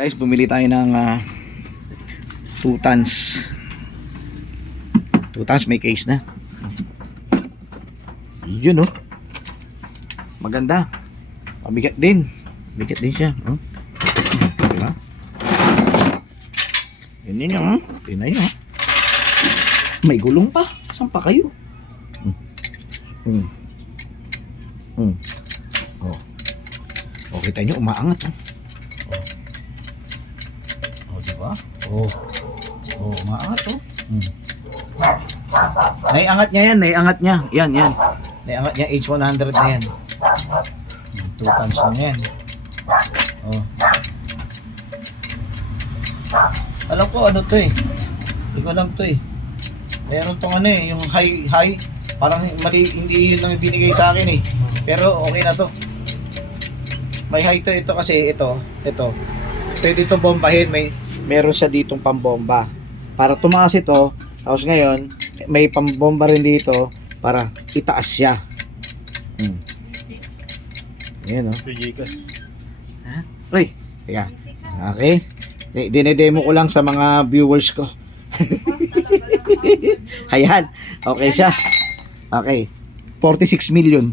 Guys, bumili tayo ng 2 tons. 2 tons, may case na. Yun, oh. Maganda. Mabigat din. Bigat din siya. Diba? Yun yun, oh. Tingnan nyo, oh. May gulong pa. Saan pa kayo? Oh. Oh, kita nyo, umaangat, oh. Oh, diba? Oh, umaangat, oh. Naiangat niya yan, naiangat niya. Yan. Naiangat niya, H100 na yan. 2 tons na yan. Oh. Alam ko ano to eh. Hindi ko alam to eh. Meron tong ano eh, yung high. Parang mali, hindi yun ang binigay sa akin eh. Pero okay na to. May high to ito kasi ito. Pwede ito bombahin, meron siya ditong pambomba. Para tumaas ito, tapos ngayon, may pambomba rin dito para itaas siya. Ayan, oh. Ha? Uy, teka. Okay. Dinedemo ko lang sa mga viewers ko. Ayan. Okay siya. Okay. 46 million.